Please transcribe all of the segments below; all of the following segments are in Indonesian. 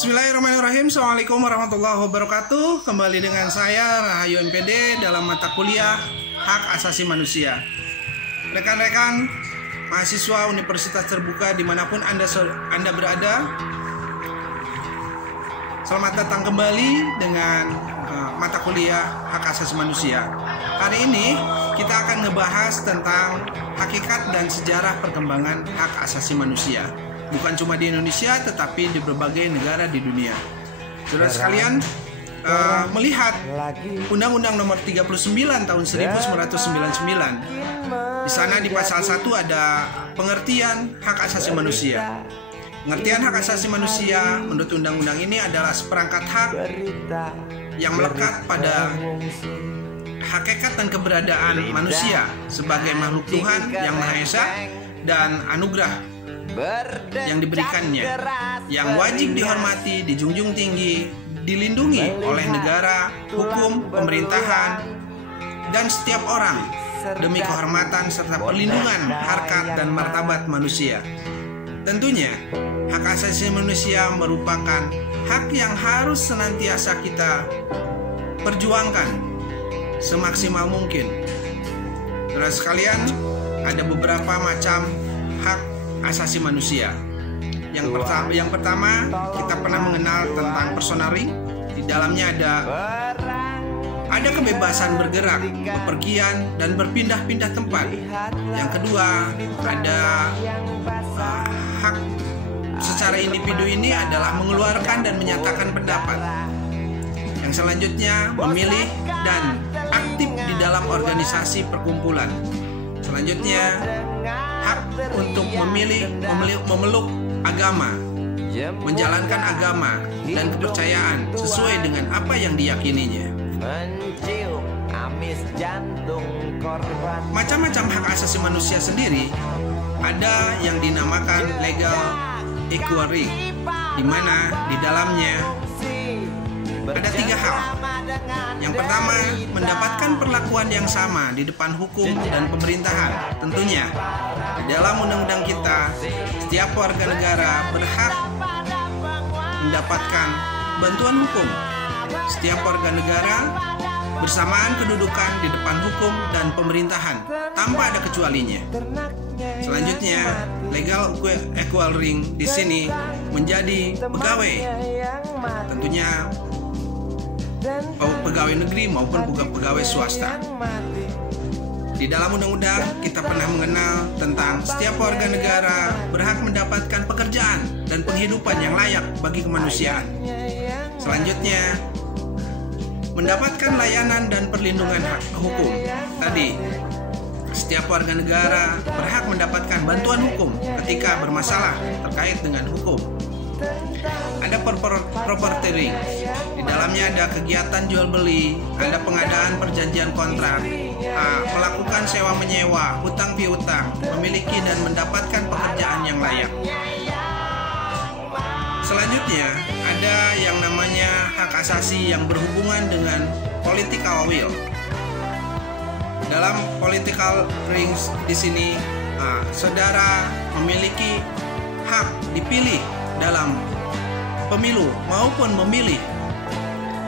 Bismillahirrahmanirrahim. Assalamualaikum warahmatullahi wabarakatuh. Kembali dengan saya Rahayu MPD dalam mata kuliah Hak Asasi Manusia. Rekan-rekan mahasiswa Universitas Terbuka dimanapun Anda berada, selamat datang kembali dengan mata kuliah Hak Asasi Manusia. Hari ini kita akan ngebahas tentang hakikat dan sejarah perkembangan hak asasi manusia. Bukan cuma di Indonesia, tetapi di berbagai negara di dunia. Saudara sekalian, melihat Undang-Undang Nomor 39 tahun 1999, di sana di pasal 1 ada pengertian hak asasi manusia. Pengertian hak asasi manusia menurut undang-undang ini adalah seperangkat hak yang melekat pada hakikat dan keberadaan manusia sebagai makhluk Tuhan yang Maha Esa dan anugerah yang diberikannya, yang wajib dihormati, dijunjung tinggi, dilindungi oleh negara, hukum, pemerintahan, dan setiap orang demi kehormatan serta perlindungan harkat dan martabat manusia. Tentunya, hak asasi manusia merupakan hak yang harus senantiasa kita perjuangkan semaksimal mungkin. Saudara sekalian, ada beberapa macam hak asasi manusia. Yang pertama kita pernah mengenal tentang personal right. Di dalamnya ada kebebasan bergerak, bepergian, dan berpindah-pindah tempat. Yang kedua, ada hak secara individu ini adalah mengeluarkan dan menyatakan pendapat. Yang selanjutnya, memilih dan aktif di dalam organisasi perkumpulan. Selanjutnya, hak untuk memeluk agama, menjalankan agama dan kepercayaan sesuai dengan apa yang diyakininya. Macam-macam hak asasi manusia sendiri ada yang dinamakan legal equality, di mana di dalamnya ada 3 hal. Yang pertama, mendapatkan perlakuan yang sama di depan hukum dan pemerintahan. Tentunya, di dalam undang-undang kita, setiap warga negara berhak mendapatkan bantuan hukum. Setiap warga negara bersamaan kedudukan di depan hukum dan pemerintahan, tanpa ada kecualinya. Selanjutnya, legal equality di sini menjadi pegawai. Tentunya pegawai negeri maupun pegawai swasta. Di dalam undang-undang kita pernah mengenal tentang setiap warga negara berhak mendapatkan pekerjaan dan penghidupan yang layak bagi kemanusiaan. Selanjutnya, mendapatkan layanan dan perlindungan hak hukum. Tadi, setiap warga negara berhak mendapatkan bantuan hukum ketika bermasalah terkait dengan hukum. Ada property rights. Di dalamnya ada kegiatan jual beli, ada pengadaan perjanjian kontrak, melakukan sewa menyewa, hutang piutang, memiliki dan mendapatkan pekerjaan yang layak. Selanjutnya ada yang namanya hak asasi yang berhubungan dengan political will. Dalam political rights di sini, saudara memiliki hak dipilih dalam pemilu maupun memilih.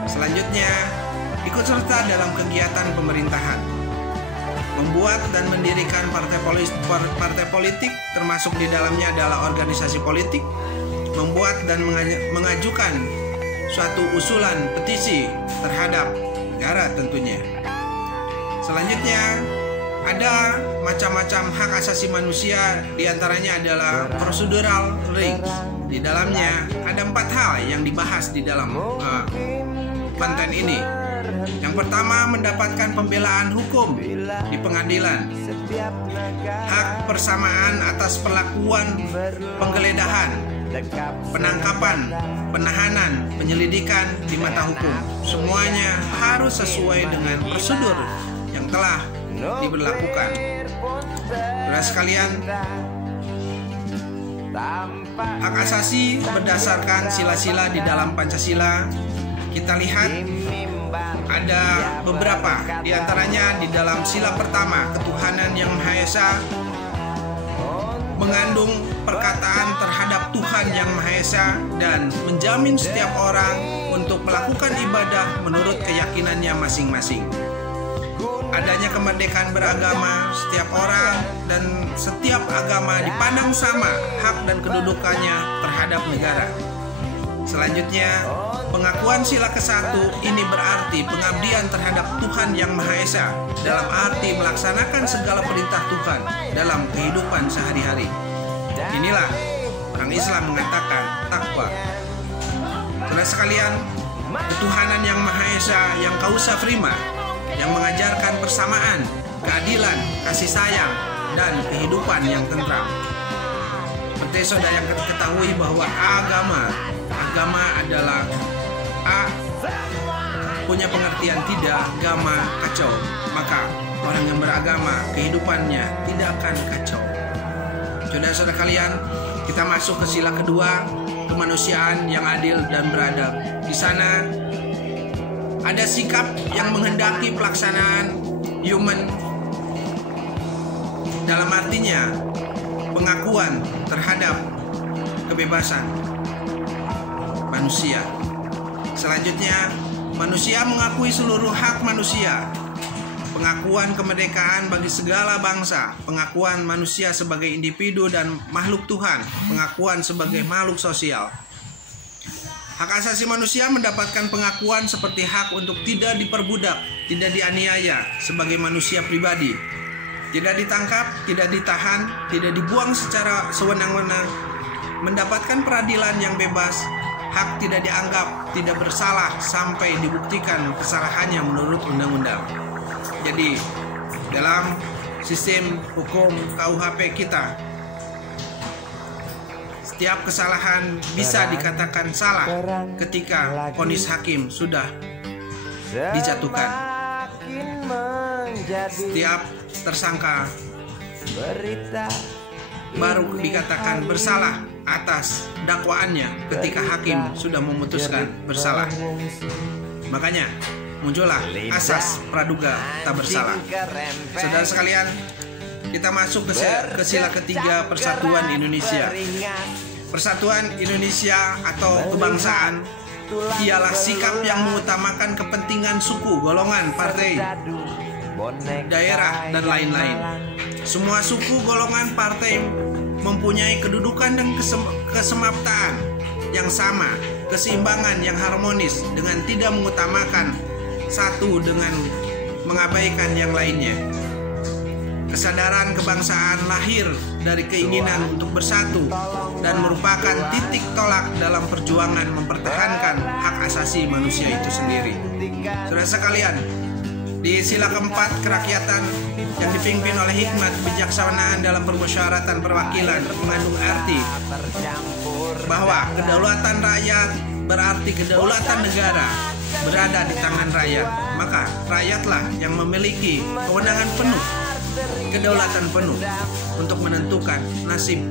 Selanjutnya, ikut serta dalam kegiatan pemerintahan, membuat dan mendirikan partai politik, termasuk di dalamnya adalah organisasi politik, membuat dan mengajukan suatu usulan petisi terhadap negara tentunya. Selanjutnya, ada macam-macam hak asasi manusia, diantaranya adalah procedural rights. Di dalamnya ada 4 hal yang dibahas di dalam konten ini. Yang pertama, mendapatkan pembelaan hukum di pengadilan. Hak persamaan atas perlakuan penggeledahan, penangkapan, penahanan, penyelidikan di mata hukum. Semuanya harus sesuai dengan prosedur yang telah diberlakukan. Saudara sekalian, hak asasi berdasarkan sila-sila di dalam Pancasila. Kita lihat ada beberapa, diantaranya di dalam sila pertama, ketuhanan yang Maha Esa mengandung perkataan terhadap Tuhan Yang Maha Esa dan menjamin setiap orang untuk melakukan ibadah menurut keyakinannya masing-masing. Adanya kemerdekaan beragama, setiap orang dan setiap agama dipandang sama hak dan kedudukannya terhadap negara. Selanjutnya, pengakuan sila ke-1 ini berarti pengabdian terhadap Tuhan Yang Maha Esa dalam arti melaksanakan segala perintah Tuhan dalam kehidupan sehari-hari. Inilah orang Islam mengatakan takwa. Saudara sekalian, ketuhanan Yang Maha Esa yang kausa prima, yang mengajarkan persamaan, keadilan, kasih sayang, dan kehidupan yang tentram. Seperti saudara yang ketahui bahwa agama adalah punya pengertian tidak, agama kacau. Maka orang yang beragama kehidupannya tidak akan kacau. Saudara-saudara kalian, kita masuk ke sila kedua, kemanusiaan yang adil dan beradab. Di sana ada sikap yang menghendaki pelaksanaan human, dalam artinya pengakuan terhadap kebebasan manusia. Selanjutnya, manusia mengakui seluruh hak manusia, pengakuan kemerdekaan bagi segala bangsa, pengakuan manusia sebagai individu dan makhluk Tuhan, pengakuan sebagai makhluk sosial. Hak asasi manusia mendapatkan pengakuan seperti hak untuk tidak diperbudak, tidak dianiaya sebagai manusia pribadi, tidak ditangkap, tidak ditahan, tidak dibuang secara sewenang-wenang, mendapatkan peradilan yang bebas, hak tidak dianggap tidak bersalah sampai dibuktikan kesalahannya menurut undang-undang. Jadi, dalam sistem hukum KUHP kita, setiap kesalahan bisa dikatakan salah ketika vonis hakim sudah dijatuhkan. Setiap tersangka baru dikatakan bersalah atas dakwaannya ketika hakim sudah memutuskan bersalah. Makanya muncullah asas praduga tak bersalah. Saudara sekalian, kita masuk ke sila ketiga, persatuan Indonesia. Persatuan Indonesia atau kebangsaan ialah sikap yang mengutamakan kepentingan suku, golongan, partai, daerah, dan lain-lain. Semua suku, golongan, partai mempunyai kedudukan dan kesemaptaan yang sama, keseimbangan yang harmonis dengan tidak mengutamakan satu dengan mengabaikan yang lainnya. Kesadaran kebangsaan lahir dari keinginan untuk bersatu dan merupakan titik tolak dalam perjuangan mempertahankan hak asasi manusia itu sendiri. Saudara sekalian, di sila keempat, kerakyatan yang dipimpin oleh hikmat kebijaksanaan dalam permusyawaratan perwakilan mengandung arti bahwa kedaulatan rakyat berarti kedaulatan negara berada di tangan rakyat. Maka rakyatlah yang memiliki kewenangan penuh, kedaulatan penuh untuk menentukan nasib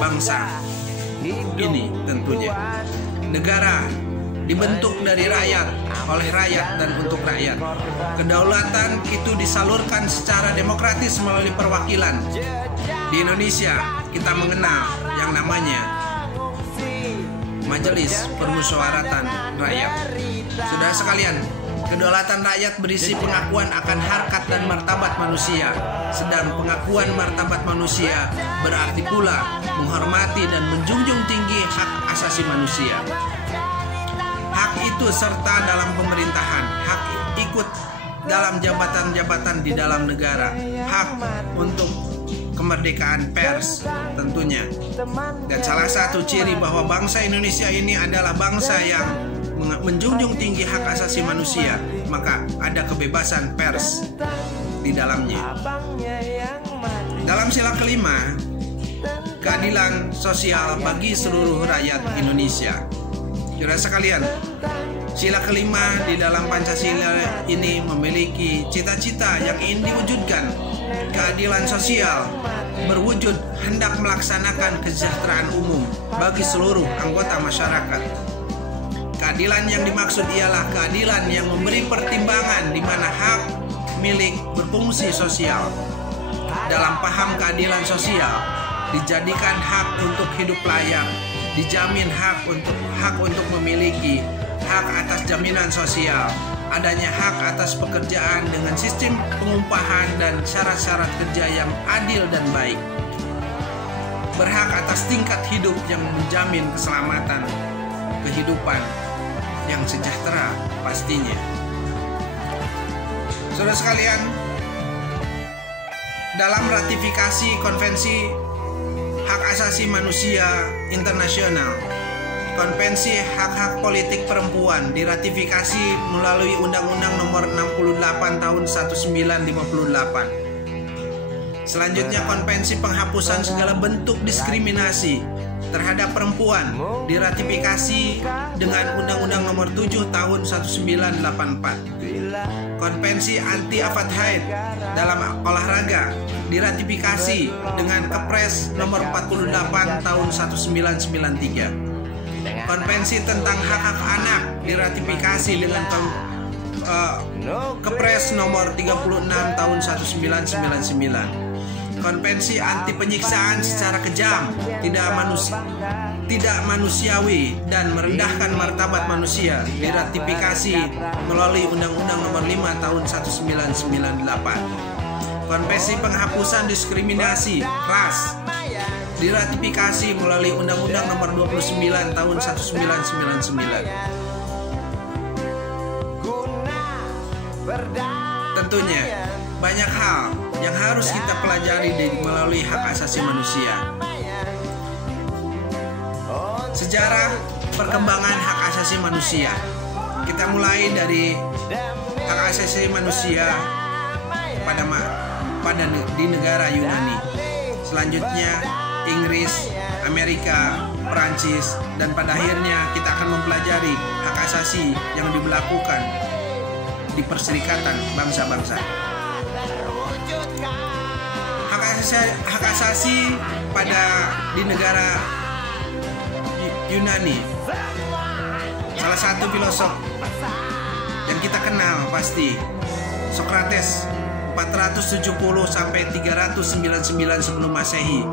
bangsa ini. Tentunya negara dibentuk dari rakyat, oleh rakyat, dan untuk rakyat. Kedaulatan itu disalurkan secara demokratis melalui perwakilan. Di Indonesia kita mengenal yang namanya Majelis Permusyawaratan Rakyat. Saudara sekalian, kedaulatan rakyat berisi pengakuan akan harkat dan martabat manusia, sedang pengakuan martabat manusia berarti pula menghormati dan menjunjung tinggi hak asasi manusia. Hak itu serta dalam pemerintahan, hak ikut dalam jabatan-jabatan di dalam negara, hak untuk kemerdekaan pers tentunya. Dan salah satu ciri bahwa bangsa Indonesia ini adalah bangsa yang menjunjung tinggi hak asasi manusia, maka ada kebebasan pers di dalamnya. Dalam sila kelima, keadilan sosial bagi seluruh rakyat Indonesia. Saudara sekalian, sila kelima di dalam Pancasila ini memiliki cita-cita yang ingin diwujudkan. Keadilan sosial berwujud hendak melaksanakan kesejahteraan umum bagi seluruh anggota masyarakat. Keadilan yang dimaksud ialah keadilan yang memberi pertimbangan di mana hak milik berfungsi sosial. Dalam paham keadilan sosial, dijadikan hak untuk hidup layak, dijamin hak untuk memiliki, hak atas jaminan sosial, adanya hak atas pekerjaan dengan sistem pengupahan dan syarat-syarat kerja yang adil dan baik, berhak atas tingkat hidup yang menjamin keselamatan, kehidupan yang sejahtera pastinya. Saudara sekalian, dalam ratifikasi Konvensi Hak Asasi Manusia Internasional, Konvensi Hak-Hak Politik Perempuan diratifikasi melalui Undang-Undang Nomor 68 Tahun 1958. Selanjutnya, Konvensi Penghapusan Segala Bentuk Diskriminasi Terhadap Perempuan diratifikasi dengan Undang-Undang Nomor 7 Tahun 1984. Konvensi Anti-Apartheid dalam olahraga diratifikasi dengan Kepres Nomor 48 Tahun 1993. Konvensi tentang hak-hak anak diratifikasi dengan Kepres Nomor 36 Tahun 1999. Konvensi anti penyiksaan secara kejam, tidak manusiawi dan merendahkan martabat manusia diratifikasi melalui Undang-Undang Nomor 5 Tahun 1998. Konvensi penghapusan diskriminasi ras diratifikasi melalui Undang-Undang Nomor 29 Tahun 1999. Tentunya banyak hal yang harus kita pelajari melalui hak asasi manusia. Sejarah perkembangan hak asasi manusia. Kita mulai dari hak asasi manusia di negara Yunani. Selanjutnya Inggris, Amerika, Perancis, dan pada akhirnya kita akan mempelajari hak asasi yang diberlakukan di Perserikatan Bangsa-Bangsa. Hak asasi di negara Yunani, salah satu filosof yang kita kenal pasti Socrates 470 sampai 399 sebelum Masehi,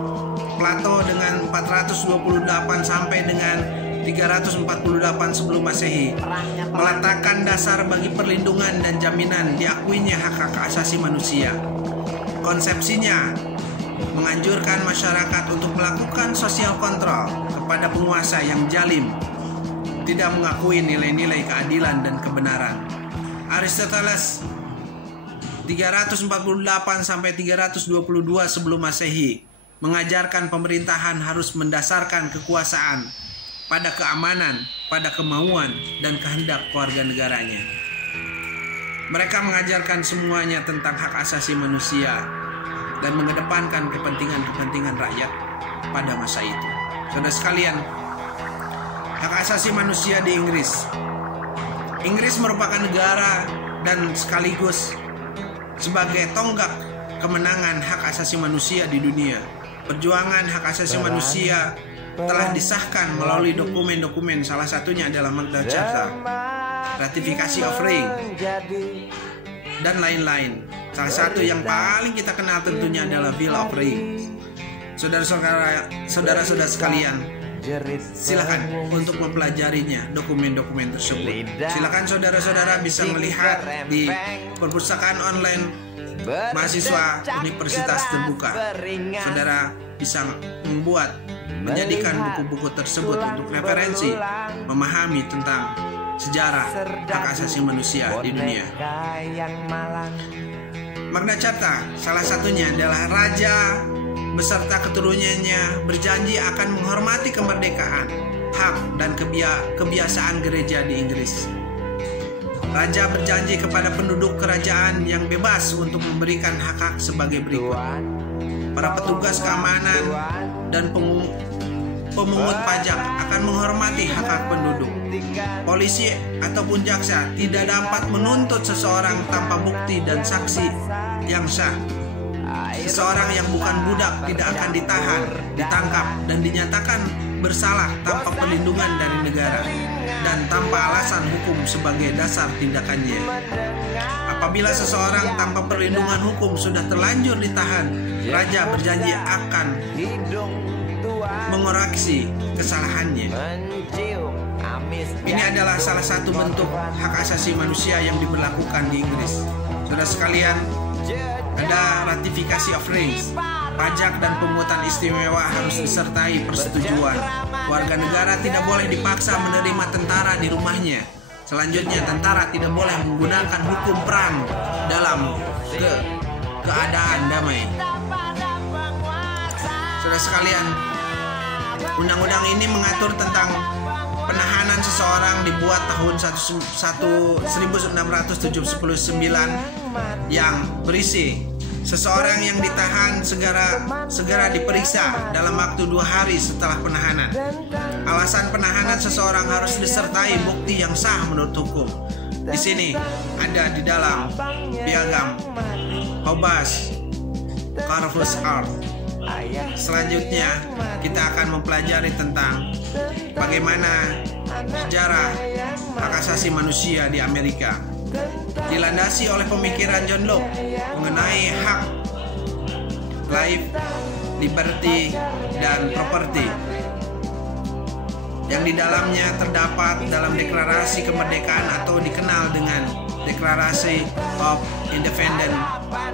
Plato dengan 428 sampai dengan 348 sebelum Masehi meletakkan dasar bagi perlindungan dan jaminan diakuinya hak-hak asasi manusia. Konsepsinya menganjurkan masyarakat untuk melakukan sosial kontrol kepada penguasa yang zalim, tidak mengakui nilai-nilai keadilan dan kebenaran. Aristoteles 348 sampai 322 sebelum Masehi mengajarkan pemerintahan harus mendasarkan kekuasaan pada keamanan, pada kemauan dan kehendak keluarga negaranya. Mereka mengajarkan semuanya tentang hak asasi manusia dan mengedepankan kepentingan rakyat pada masa itu. Saudara sekalian, hak asasi manusia di Inggris. Inggris merupakan negara dan sekaligus sebagai tonggak kemenangan hak asasi manusia di dunia. Perjuangan hak asasi manusia telah disahkan melalui dokumen-dokumen, salah satunya adalah Magna Carta, ratifikasi of Rome, dan lain-lain. Salah satu yang paling kita kenal tentunya adalah Bill of Rights. Saudara-saudara sekalian, silakan untuk mempelajarinya dokumen-dokumen tersebut. Silakan saudara-saudara bisa melihat di perpustakaan online mahasiswa Universitas Terbuka. Saudara bisa menjadikan buku-buku tersebut untuk referensi memahami tentang sejarah hak asasi manusia di dunia. Magna Carta salah satunya adalah raja beserta keturunannya berjanji akan menghormati kemerdekaan, hak dan kebiasaan gereja di Inggris. Raja berjanji kepada penduduk kerajaan yang bebas untuk memberikan hak-hak sebagai berikut. Para petugas keamanan dan pemungut pajak akan menghormati hak-hak penduduk. Polisi ataupun jaksa tidak dapat menuntut seseorang tanpa bukti dan saksi yang sah. Seseorang yang bukan budak tidak akan ditahan, ditangkap, dan dinyatakan bersalah tanpa perlindungan dari negara dan tanpa alasan hukum sebagai dasar tindakannya. Apabila seseorang tanpa perlindungan hukum sudah terlanjur ditahan, raja berjanji akan mengoreksi kesalahannya. Ini adalah salah satu bentuk hak asasi manusia yang diberlakukan di Inggris. Saudara sekalian, ada ratifikasi of ranks. Pajak dan pungutan istimewa harus disertai persetujuan. Warga negara tidak boleh dipaksa menerima tentara di rumahnya. Selanjutnya, tentara tidak boleh menggunakan hukum perang dalam keadaan damai. Saudara sekalian, undang-undang ini mengatur tentang penahanan seseorang dibuat tahun 1979 yang berisi seseorang yang ditahan segera diperiksa dalam waktu 2 hari setelah penahanan. Alasan penahanan seseorang harus disertai bukti yang sah menurut hukum. Di sini ada di dalam piagam Habeas Corpus Art. Selanjutnya kita akan mempelajari tentang bagaimana sejarah hak asasi manusia di Amerika, dilandasi oleh pemikiran John Locke mengenai hak life, liberty, dan property, yang di dalamnya terdapat dalam deklarasi kemerdekaan atau dikenal dengan Declaration of Independence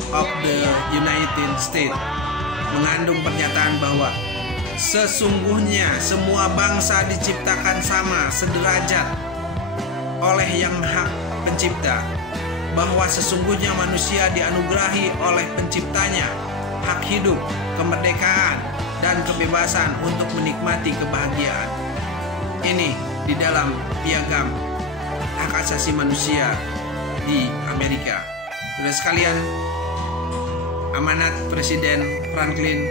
of the United States, mengandung pernyataan bahwa sesungguhnya semua bangsa diciptakan sama sederajat oleh Yang Maha Pencipta, bahwa sesungguhnya manusia dianugerahi oleh penciptanya hak hidup, kemerdekaan, dan kebebasan untuk menikmati kebahagiaan. Ini di dalam piagam hak asasi manusia di Amerika. Saudara sekalian, amanat Presiden Franklin.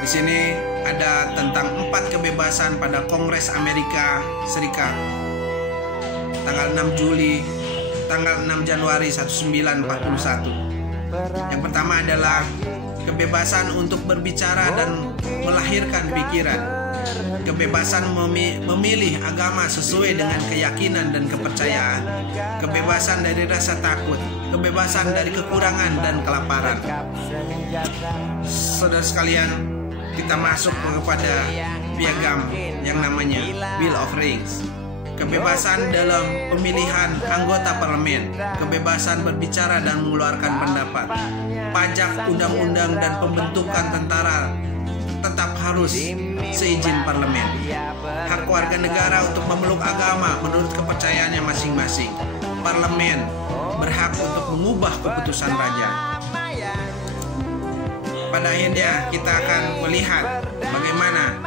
Di sini ada tentang 4 kebebasan pada Kongres Amerika Serikat tanggal 6 Januari 1941. Yang pertama adalah kebebasan untuk berbicara dan melahirkan pikiran, kebebasan memilih agama sesuai dengan keyakinan dan kepercayaan, kebebasan dari rasa takut, kebebasan dari kekurangan dan kelaparan. Saudara sekalian, kita masuk kepada piagam yang namanya Bill of Rights. Kebebasan dalam pemilihan anggota parlemen, kebebasan berbicara dan mengeluarkan pendapat, pajak, undang-undang, dan pembentukan tentara tetap harus seizin parlemen. Hak warga negara untuk memeluk agama menurut kepercayaannya masing-masing. Parlemen berhak untuk mengubah keputusan raja. Pada akhirnya kita akan melihat bagaimana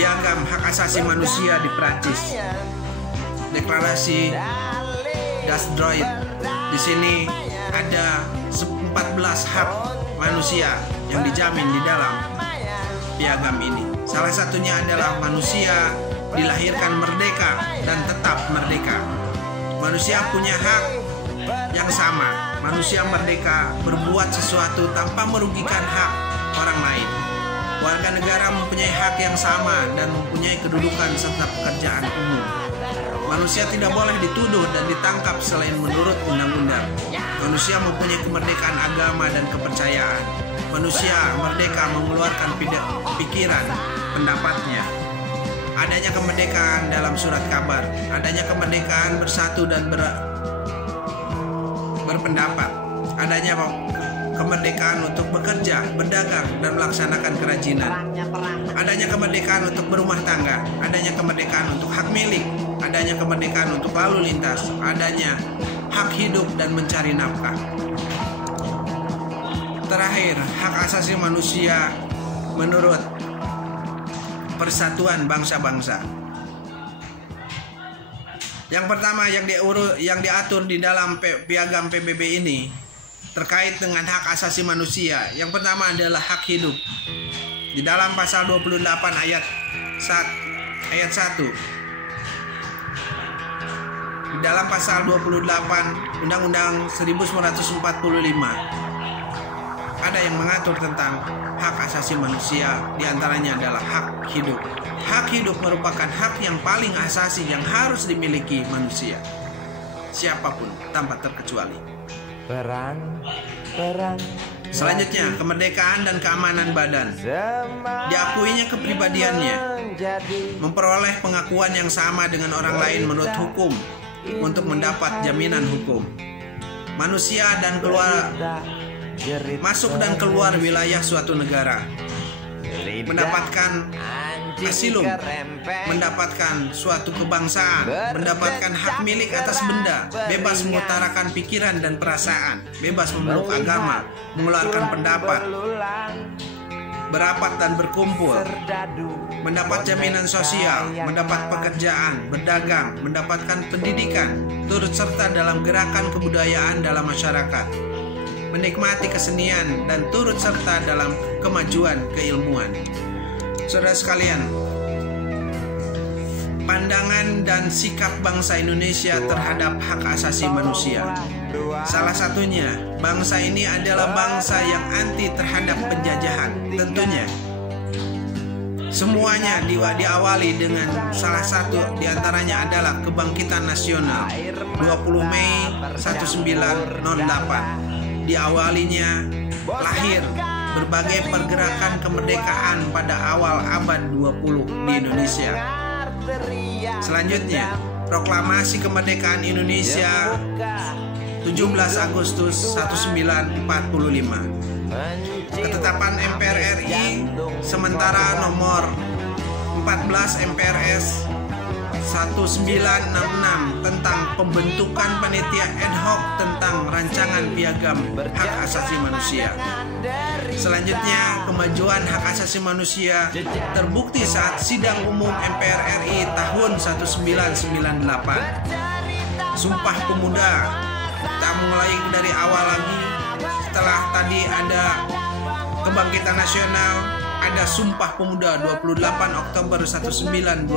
piagam hak asasi manusia di Prancis, deklarasi Das Droit. Di sini ada 14 hak manusia yang dijamin di dalam piagam ini. Salah satunya adalah manusia dilahirkan merdeka dan tetap merdeka. Manusia punya hak yang sama. Manusia merdeka berbuat sesuatu tanpa merugikan hak orang lain. Warga negara mempunyai hak yang sama dan mempunyai kedudukan serta pekerjaan umum. Manusia tidak boleh dituduh dan ditangkap selain menurut undang-undang. Manusia mempunyai kemerdekaan agama dan kepercayaan. Manusia merdeka mengeluarkan pikiran, pendapatnya. Adanya kemerdekaan dalam surat kabar. Adanya kemerdekaan bersatu dan berpendapat. Adanya kemerdekaan untuk bekerja, berdagang, dan melaksanakan kerajinan. Adanya kemerdekaan untuk berumah tangga. Adanya kemerdekaan untuk hak milik. Adanya kemerdekaan untuk lalu lintas. Adanya hak hidup dan mencari nafkah. Terakhir, hak asasi manusia menurut Persatuan Bangsa-Bangsa. Yang pertama yang diatur di dalam piagam PBB ini terkait dengan hak asasi manusia. Yang pertama adalah hak hidup. Di dalam pasal 28 ayat 1. Di dalam pasal 28 Undang-Undang 1945 ada yang mengatur tentang hak asasi manusia, diantaranya adalah hak hidup. Hak hidup merupakan hak yang paling asasi yang harus dimiliki manusia, siapapun tanpa terkecuali. Selanjutnya, kemerdekaan dan keamanan badan. Diakuinya kepribadiannya, memperoleh pengakuan yang sama dengan orang lain menurut hukum untuk mendapat jaminan hukum. Manusia dan masuk dan keluar wilayah suatu negara, mendapatkan asilum, mendapatkan suatu kebangsaan, mendapatkan hak milik atas benda, bebas mengutarakan pikiran dan perasaan, bebas memeluk agama, mengeluarkan pendapat, berapat dan berkumpul, mendapat jaminan sosial, mendapat pekerjaan, berdagang, mendapatkan pendidikan, turut serta dalam gerakan kebudayaan dalam masyarakat, menikmati kesenian, dan turut serta dalam kemajuan keilmuan. Saudara sekalian, pandangan dan sikap bangsa Indonesia terhadap hak asasi manusia, salah satunya, bangsa ini adalah bangsa yang anti terhadap penjajahan. Tentunya semuanya diawali dengan salah satu diantaranya adalah kebangkitan nasional 20 Mei 1908. Diawalinya lahir berbagai pergerakan kemerdekaan pada awal abad 20 di Indonesia. Selanjutnya, proklamasi kemerdekaan Indonesia 17 Agustus 1945. Ketetapan MPR RI sementara nomor 14 MPRS 1966 tentang pembentukan panitia ad hoc tentang rancangan piagam hak asasi manusia. Selanjutnya, kemajuan hak asasi manusia terbukti saat sidang umum MPR RI tahun 1998. Sumpah Pemuda, kita mulai dari awal lagi. Setelah tadi ada kebangkitan nasional, ada Sumpah Pemuda 28 Oktober 1928.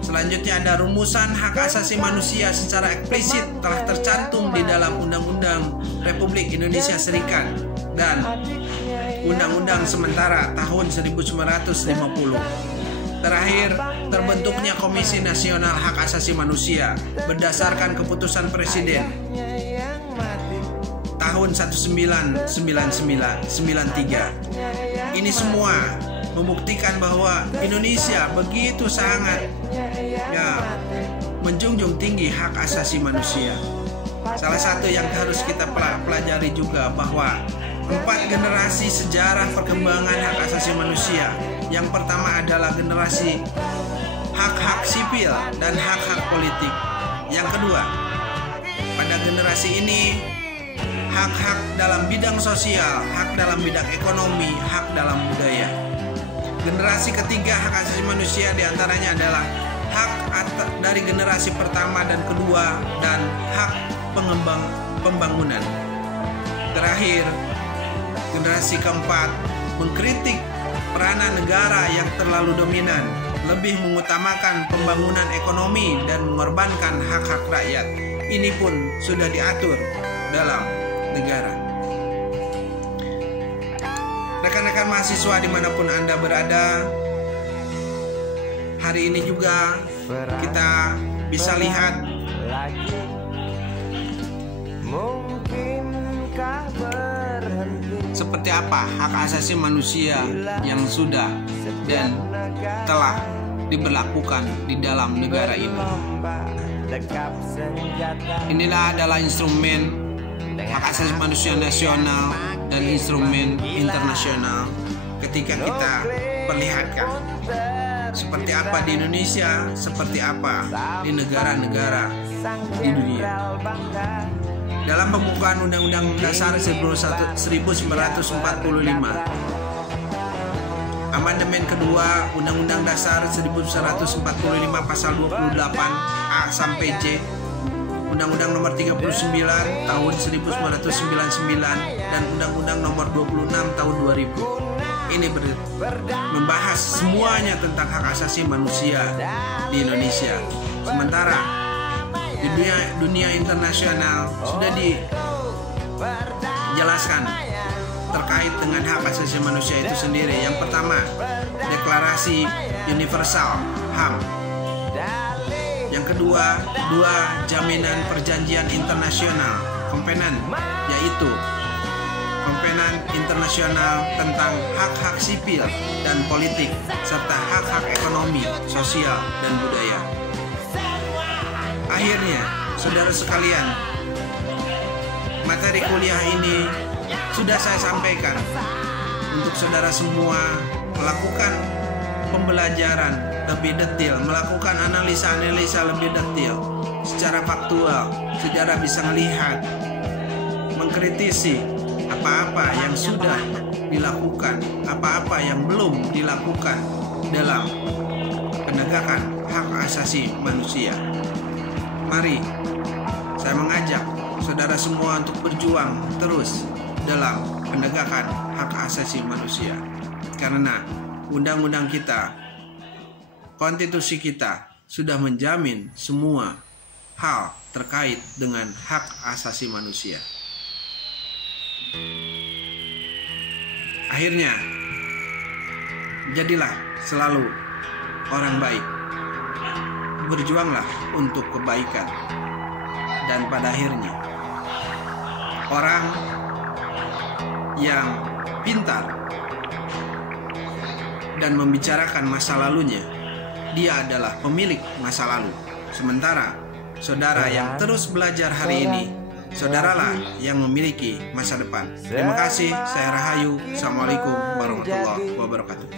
Selanjutnya ada rumusan hak asasi manusia secara eksplisit telah tercantum di dalam Undang-Undang Republik Indonesia Serikat dan Undang-Undang Sementara tahun 1950. Terakhir, terbentuknya Komisi Nasional Hak Asasi Manusia berdasarkan keputusan Presiden tahun 1993. Ini semua membuktikan bahwa Indonesia begitu sangat menjunjung tinggi hak asasi manusia. Salah satu yang harus kita pelajari juga bahwa 4 generasi sejarah perkembangan hak asasi manusia. Yang pertama adalah generasi hak-hak sipil dan hak-hak politik. Yang kedua, pada generasi ini hak-hak dalam bidang sosial, hak dalam bidang ekonomi, hak dalam budaya. Generasi ketiga hak asasi manusia diantaranya adalah hak dari generasi pertama dan kedua dan hak pembangunan. Terakhir, generasi keempat mengkritik peranan negara yang terlalu dominan, lebih mengutamakan pembangunan ekonomi dan mengorbankan hak-hak rakyat. Ini pun sudah diatur dalam negara. Rekan-rekan mahasiswa dimanapun Anda berada, hari ini juga kita bisa lihat seperti apa hak asasi manusia yang sudah dan telah diberlakukan di dalam negara ini. Inilah adalah instrumen hak asasi manusia nasional dan instrumen internasional ketika kita perlihatkan seperti apa di Indonesia, seperti apa di negara-negara di dunia. Dalam pembukaan Undang-Undang Dasar 1945, amandemen kedua Undang-Undang Dasar 1945 pasal 28A sampai J, Undang-Undang Nomor 39 Tahun 1999 dan Undang-Undang Nomor 26 Tahun 2000. Ini membahas semuanya tentang hak asasi manusia di Indonesia. Sementara di dunia internasional sudah dijelaskan terkait dengan hak asasi manusia itu sendiri. Yang pertama, Deklarasi Universal HAM. Yang kedua, 2 jaminan perjanjian internasional Kovenant, yaitu Kovenant Internasional tentang hak-hak sipil dan politik serta hak-hak ekonomi, sosial, dan budaya. Akhirnya, saudara sekalian, materi kuliah ini sudah saya sampaikan untuk saudara semua melakukan pembelajaran lebih detail, melakukan analisa-analisa lebih detail secara faktual. Saudara bisa melihat, mengkritisi apa-apa yang sudah dilakukan, apa-apa yang belum dilakukan dalam penegakan hak asasi manusia. Mari saya mengajak saudara semua untuk berjuang terus dalam penegakan hak asasi manusia. Karena undang-undang kita, konstitusi kita sudah menjamin semua hal terkait dengan hak asasi manusia. Akhirnya, jadilah selalu orang baik. Berjuanglah untuk kebaikan. Dan pada akhirnya, orang yang pintar dan membicarakan masa lalunya, dia adalah pemilik masa lalu. Sementara saudara yang terus belajar hari ini, saudaralah yang memiliki masa depan. Terima kasih, saya Rahayu. Assalamualaikum warahmatullahi wabarakatuh.